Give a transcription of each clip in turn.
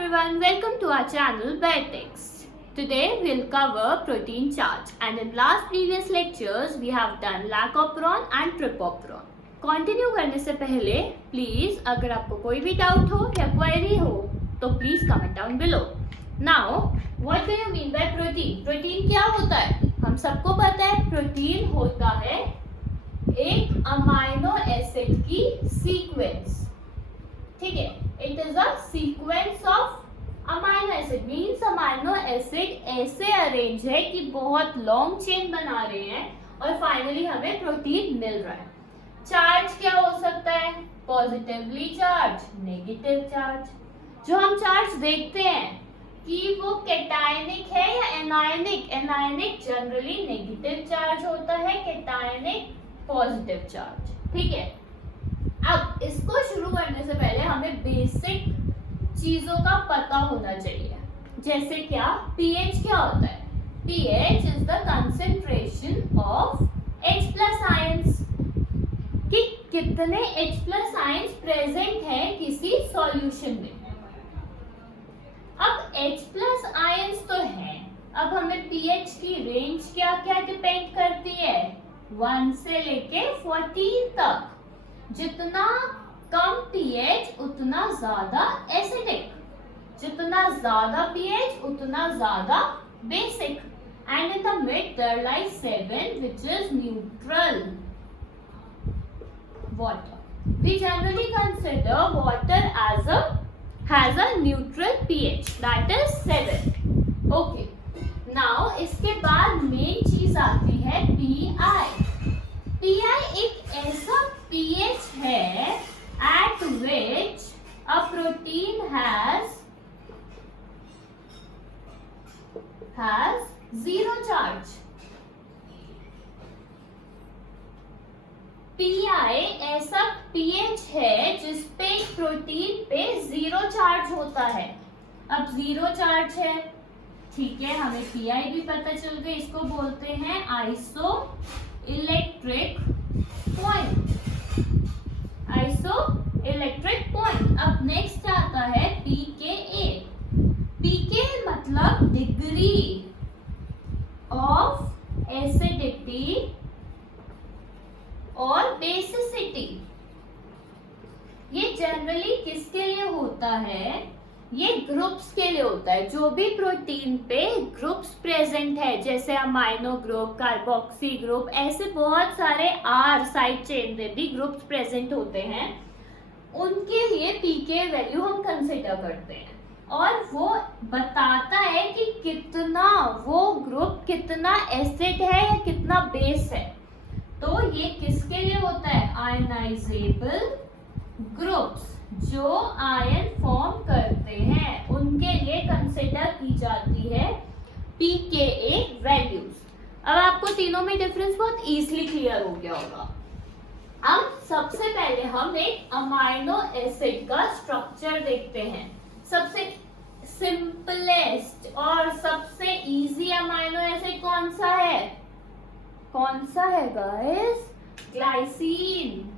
everyone, welcome to our channel Biotex. Today we'll cover protein charge, and in previous lectures we have done lacoperon and trypopron. Continue करने से पहले please अगर आपको कोई भी doubt हो या query हो तो please comment down below. Now what do you mean by protein? Protein क्या होता है? हम सबको पता है protein होता है एक अमाइनो एसिड की सीक्वेंस. ठीक है, it is a sequence of amino acid. Means amino acid ऐसे अरेंज है कि बहुत लॉन्ग चेन बना रहे हैं और फाइनली हमें प्रोटीन मिल रहा है. चार्ज क्या हो सकता है? Positively charge, negative charge. जो हम चार्ज देखते हैं कि वो कैटायनिक है या anionic. Anionic generally negative charge होता है, कैटायनिक पॉजिटिव चार्ज. ठीक है, अब इसको शुरू करने से पहले हमें बेसिक चीजों का पता होना चाहिए. जैसे क्या? पीएच क्या होता है? PH is the concentration of H plus ions. कि कितने H प्लस आयंस प्रेजेंट है किसी सॉल्यूशन में. अब H प्लस आयंस तो है, अब हमें पीएच की रेंज क्या क्या डिपेंड करती है? 1 से लेके 14 तक. जितना कम पीएच उतना ज्यादा एसिडिक, जितना ज्यादा पीएच उतना ज्यादा basic. And in the mid there lies 7 which is neutral water. We generally consider water has a neutral pH, that is 7. Okay. Now इसके बाद मेन चीज आती है PI. PI एक ऐसा pH है at which a protein has zero charge. PI ऐसा pH है जिसपे प्रोटीन पे जीरो चार्ज होता है. अब जीरो चार्ज है, ठीक है, हमें PI भी पता चल गई. इसको बोलते हैं iso electric point. Iso electric point. अब नेक्स्ट आता है pKa. pK मतलब डिग्री ऑफ एसिडिटी और बेसिसिटी. ये जनरली किसके लिए होता है? ये ग्रुप्स के लिए होता है. जो भी प्रोटीन पे ग्रुप्स प्रेजेंट है, जैसे अमाइनो ग्रुप, कार्बोक्सी ग्रुप, ऐसे बहुत सारे आर साइड चेन में भी ग्रुप्स प्रेजेंट होते हैं, उनके लिए पीके वैल्यू हम कंसिडर करते हैं. और वो बताता है कि कितना वो ग्रुप कितना एसिड है या कितना बेस है. तो ये किसके लिए होता है? आयनाइजेबल ग्रुप्स जो आयन फॉर्म करते हैं उनके लिए कंसिडर की जाती है pKa वैल्यूज. अब आपको तीनों में डिफरेंस बहुत इजीली क्लियर हो गया होगा. अब सबसे पहले हम एक अमाइनो एसिड का स्ट्रक्चर देखते हैं. सबसे सिंपलेस्ट और सबसे इजी अमाइनो एसिड कौन सा है? कौन सा है गाइस? ग्लाइसिन.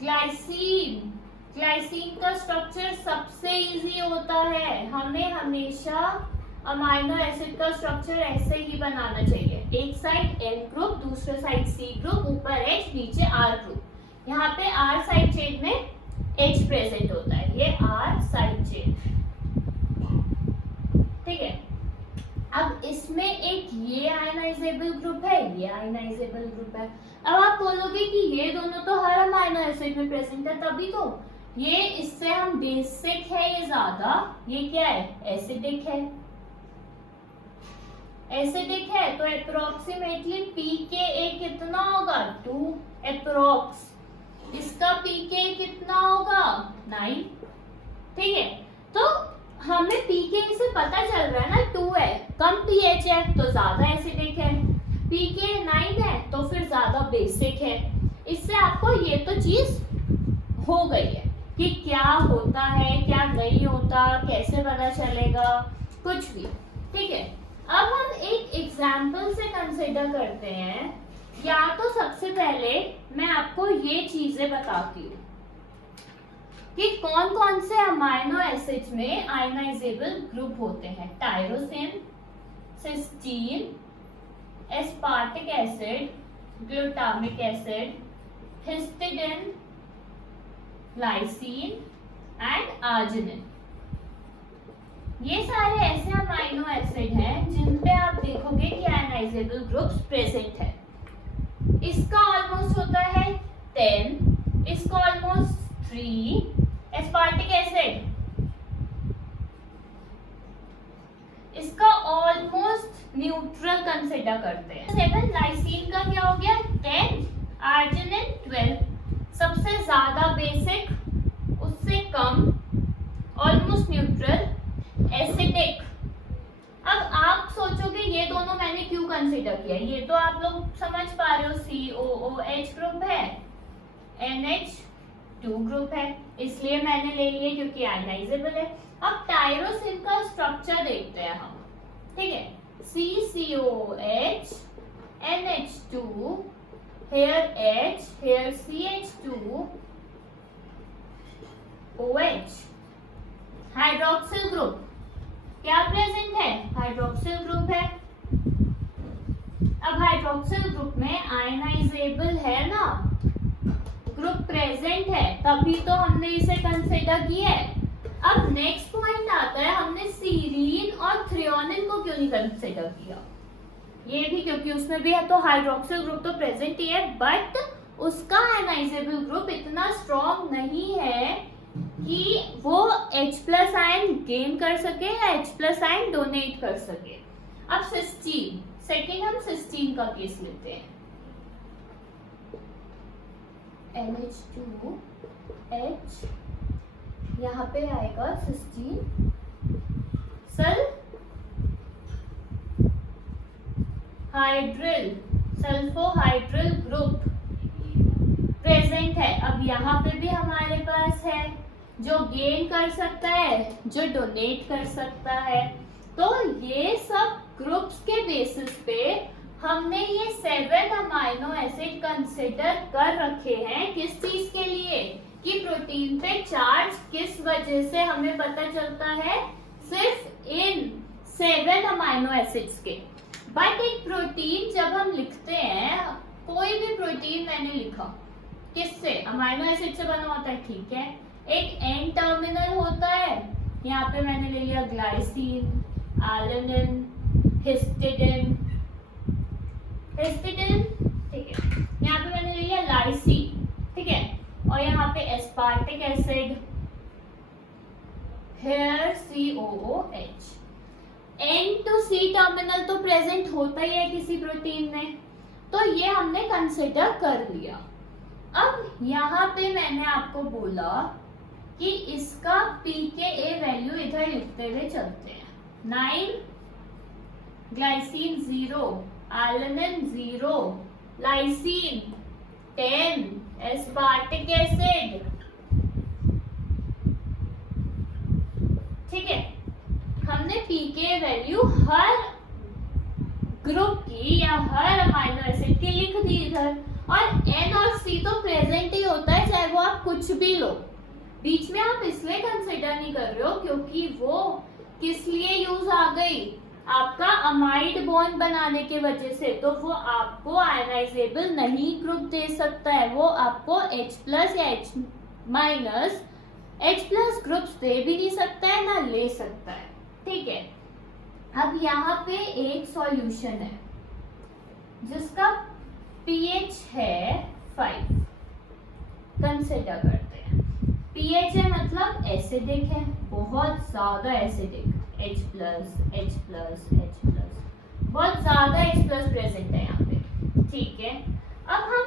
ग्लाइसिन ग्लाइसिन का स्ट्रक्चर सबसे इजी होता है. हमें हमेशा अमाइनो एसिड का स्ट्रक्चर ऐसे ही बनाना चाहिए. एक साइड N ग्रुप, दूसरे साइड C ग्रुप, ऊपर H, नीचे R ग्रुप. यहाँ पे R साइड चेन में H प्रेजेंट होता है. ये R साइड चेन, ठीक है. अब इसमें एक ये आयनाइजेबल ग्रुप है, ये आयनाइजेबल ग्रुप है. अब आप बोलोगे कि ये दोनों तो हर अमाइनो एसिड में प्रेजेंट है, तभी तो ये इससे हम बेसिक है, ये ज्यादा. ये क्या है? एसिडिक है. एसिडिक है तो अप्रोक्सीमेटली pKa कितना होगा? 2 अप्रोक्स. इसका pKa कितना होगा? 9. ठीक है, तो हमें pKa से पता चल रहा है ना, 2 है, कम pH है तो ज्यादा एसिडिक है. pKa 9 है तो फिर ज्यादा बेसिक है. इससे आपको ये तो चीज हो गई है कि क्या होता है क्या नहीं होता, कैसे पता चलेगा, कुछ भी. ठीक है, अब हम एक एग्जाम्पल से कंसिडर करते हैं. या तो सबसे पहले मैं आपको ये चीजें बताती हूँ. कि कौन कौन से अमाइनो एसिड्स में आयनाइजेबल ग्रुप होते हैं। Tyrosine, cysteine, aspartic acid, glutamic acid, histidine, glycine and arginine. ये सारे ऐसे अमाइनो एसिड हैं जिन पे आप देखोगे कि आयनाइजेबल ग्रुप्स प्रेजेंट है। इसका ऑलमोस्ट होता है 10, इसका ऑलमोस्ट 3। एस्पार्टिक एसिड इसका ऑलमोस्ट न्यूट्रल कंसिडर करते हैं। 7 लाइसिन का क्या हो गया 10, आर्जिनिन 12। सबसे ज्यादा बेसिक, उससे कम, ऑलमोस्ट न्यूट्रल, एसिडिक। अब आप सोचोगे ये दोनों मैंने क्यों कंसीडर किया, ये तो आप लोग समझ पा रहे हो COOH ग्रुप है, NH2 ग्रुप है, इसलिए मैंने ले लिए क्योंकि आयनाइजेबल है। अब टायरोसिन का स्ट्रक्चर देखते हैं हम, ठीक है। CCOH, NH2, here H, here CH2, OH। Hydroxyl group क्या प्रेजेंट है, हाइड्रोक्सिल ग्रुप है। अब हाइड्रोक्सिल ग्रुप में आयनाइजेबल है ना, ग्रुप प्रेजेंट है, तभी तो हमने इसे कंसीडर किया है। अब नेक्स्ट पॉइंट आता है, हमने सीरीन और थ्रियोनिन को क्यों नहीं कंसीडर किया। ये भी क्योंकि उसमें भी है तो हाइड्रोक्सिल ग्रुप तो प्रेजेंट ही है, बट उसका आयनाइजेबल ग्रुप इतना स्ट्रॉन्ग नहीं है कि वो H+ आयन गेन कर सके या H+ आयन डोनेट कर सके। अब सिस्टीन, सेकेंड हम सिस्टीन का केस लेते हैं। NH2H, यहाँ पे आएगा सिस्टीन, सल्फोहाइड्रिल ग्रुप प्रेजेंट है। अब यहाँ पे भी हमारे पास है जो गेन कर सकता है, जो डोनेट कर सकता है। तो ये सब ग्रुप्स के बेसिस पे हमने ये 7 अमाइनो एसिड कंसिडर कर रखे हैं। किस चीज के लिए, कि प्रोटीन पे चार्ज किस वजह से हमें पता चलता है, सिर्फ इन 7 अमाइनो एसिड्स के। बट एक प्रोटीन जब हम लिखते हैं, कोई भी प्रोटीन मैंने लिखा किससे, अमाइनो एसिड से बना होता है, ठीक है। एक एन टर्मिनल होता है, यहाँ पे मैंने ले लिया ग्लाइसिन, एलेनिन, हिस्टिडाइन, ठीक है। यहाँ पे मैंने ले लिया लाइसिन, ठीक है। और यहाँ पे aspartic acid, here COOH। N to C terminal तो प्रेजेंट होता ही है किसी प्रोटीन में, तो ये हमने कंसिडर कर लिया। अब यहाँ पे मैंने आपको बोला कि इसका pKa वैल्यू इधर लिखते हुए चलते हैं। 9, glycine 0, alanine 0, lysine 10, aspartic acid, ठीक है। हमने pKa वैल्यू हर ग्रुप की या हर अमाइनो एसिड की लिख दी इधर। और N और C तो प्रेजेंट ही होता है, चाहे वो आप कुछ भी लो। बीच में आप इसलिए कंसिडर नहीं कर रहे हो क्योंकि वो किस लिए यूज आ गई, आपका अमाइड बॉन्ड बनाने के वजह से। तो वो आपको आयनाइजेबल नहीं ग्रुप दे सकता है, वो आपको H+ या H- ग्रुप्स दे भी नहीं सकता है, ना ले सकता है, ठीक है। अब यहाँ पे एक सॉल्यूशन है जिसका pH है 5, कंसिडर करते हैं। pH है मतलब एसिडिक है, बहुत ज्यादा एसिडिक, H+, बहुत ज्यादा H+ प्रेजेंट है यहाँ पे, ठीक है। अब हम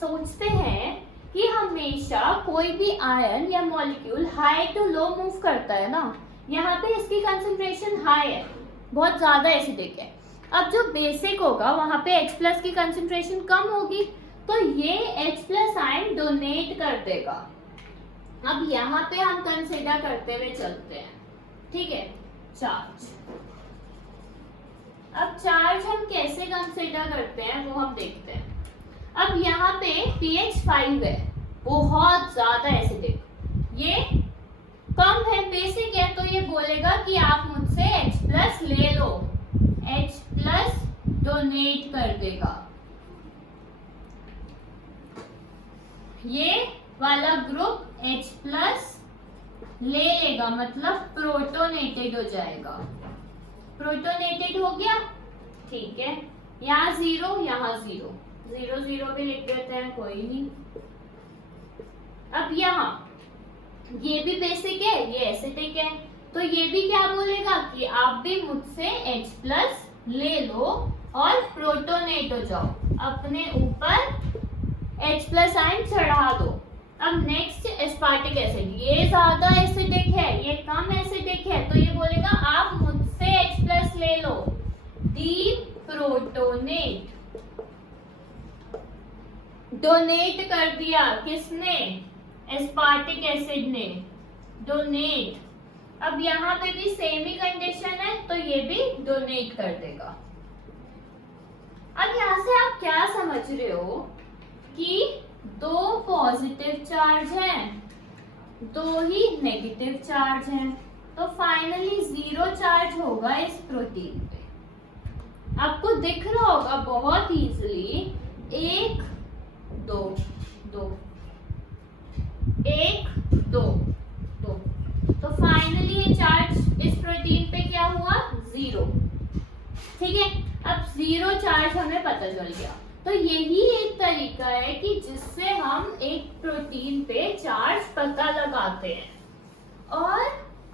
सोचते हैं कि हमेशा कोई भी आयन या molecule high to low move करता है ना, यहाँ पे इसकी कंसंट्रेशन हाई है, बहुत ज्यादा एसिडिक है। अब जो बेसिक होगा वहां पे H+ की कंसंट्रेशन कम होगी, तो ये H+ आयन डोनेट कर देगा। अब यहाँ पे हम कंसिडर करते हुए चलते हैं, ठीक है। चार्ज, अब चार्ज हम कैसे कंसिडर करते हैं वो हम देखते हैं। अब यहाँ पे pH 5 है, बहुत ज्यादा एसिडिक। ये कम है, बेसिक है, तो ये बोलेगा कि आप मुझसे H+ ले लो, H+ डोनेट कर देगा। ये वाला ग्रुप H+ ले लेगा, मतलब प्रोटोनेटेड हो जाएगा। प्रोटोनेटेड हो गया, ठीक है। यहाँ 0, यहाँ 0, 0 0 भी लिख देते हैं, कोई नहीं। अब यहाँ ये भी बेसिक है, ये एसिडिक है, तो ये भी क्या बोलेगा कि आप भी मुझसे H+ ले लो और प्रोटोनेट हो जाओ, अपने ऊपर H+ आयन चढ़ा दो। अब नेक्स्ट एस्पार्टिक एसिड, ये ज्यादा एसिडिक है, ये कम एसिडिक है, तो ये बोलेगा आप मुझसे H+ ले लो, डी प्रोटोनेट। डोनेट कर दिया किसने? एस्पार्टिक एसिड ने, डोनेट। अब यहाँ पे भी सेम ही कंडीशन है, तो ये भी डोनेट कर देगा। अब यहाँ से आप क्या समझ रहे हो कि 2 पॉजिटिव चार्ज हैं, 2 ही नेगेटिव चार्ज हैं, तो फाइनली 0 चार्ज होगा इस प्रोटीन पे। आपको दिख रहा होगा बहुत इजीली, 1 2 2 1 2 2, तो फाइनली ये चार्ज इस प्रोटीन पे क्या हुआ? 0। ठीक है, अब 0 चार्ज हमें पता चल गया। तो यही एक तरीका है कि जिससे हम एक प्रोटीन पे चार्ज पता लगाते हैं। और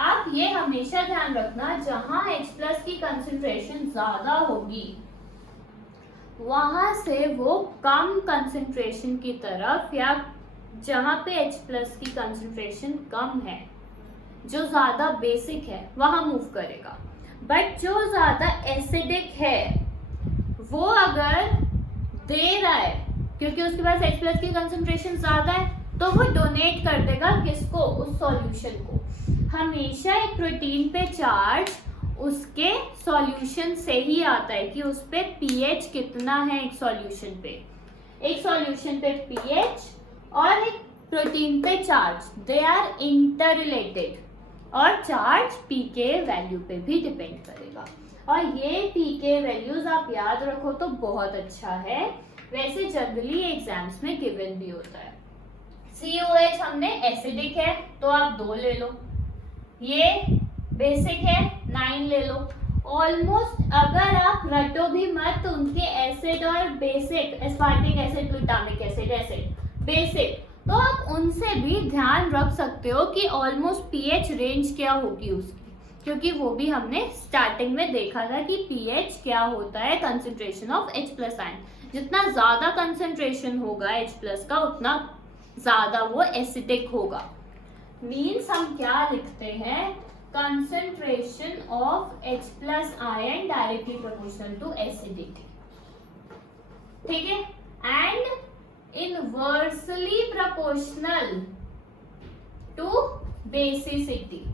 आप ये हमेशा ध्यान रखना, जहां H+ की कंसंट्रेशन ज्यादा होगी वहां से वो कम कंसंट्रेशन की तरफ, या जहां पे H+ की कंसंट्रेशन कम है, जो ज्यादा बेसिक है, वहां मूव करेगा। बट जो ज्यादा एसिडिक है वो अगर दे रहा है, क्योंकि उसके पास H+ की कंसंट्रेशन ज्यादा है, तो वो डोनेट कर देगा किसको? उस सॉल्यूशन को। हमेशा एक प्रोटीन पे चार्ज उसके सॉल्यूशन से ही आता है कि उस पे pH कितना है एक सॉल्यूशन पे। एक सॉल्यूशन पे pH और एक प्रोटीन पे charge, they are inter related, और चार्ज pK वैल्यू पे भी डिपेंड करेगा। और ये pK वैल्यूज आप याद रखो तो बहुत अच्छा है, वैसे जनरली एग्जाम्स में गिवन भी होता है। COH हमने एसिडिक है तो आप 2 ले लो, ये बेसिक है 9 ले लो। ऑलमोस्ट अगर आप रटो भी मत उनके एसिड और basic, aspartic acid, glutamic acid, acid basic, तो आप उनसे भी ध्यान रख सकते हो कि ऑलमोस्ट pH रेंज क्या होगी उसकी, क्योंकि वो भी हमने स्टार्टिंग में देखा था कि pH क्या होता है, कंसंट्रेशन ऑफ H+ आयन। जितना ज्यादा कंसंट्रेशन होगा H+ का, उतना ज्यादा वो एसिडिक होगा। मीन्स हम क्या लिखते हैं? Concentration of H+ ion directly proportional to acidity. ठीक है, and inversely proportional to basicity.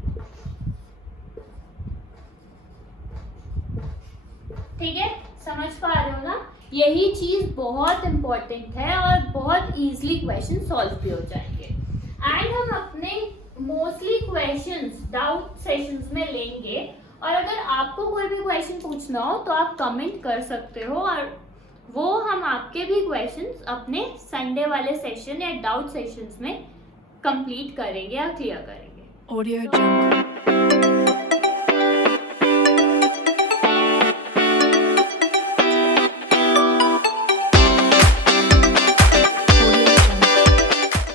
ठीक है, समझ पा रहे हो ना? यही चीज बहुत इंपॉर्टेंट है और बहुत इजीली क्वेश्चन सॉल्व भी हो जाएंगे। एंड हम अपने मोस्टली क्वेश्चंस डाउट सेशंस में लेंगे, और अगर आपको कोई भी क्वेश्चन पूछना हो तो आप कमेंट कर सकते हो, और वो हम आपके भी क्वेश्चंस अपने संडे वाले सेशन या डाउट सेशंस में कंप्लीट करेंगे या क्लियर करेंगे। Audio Jungle.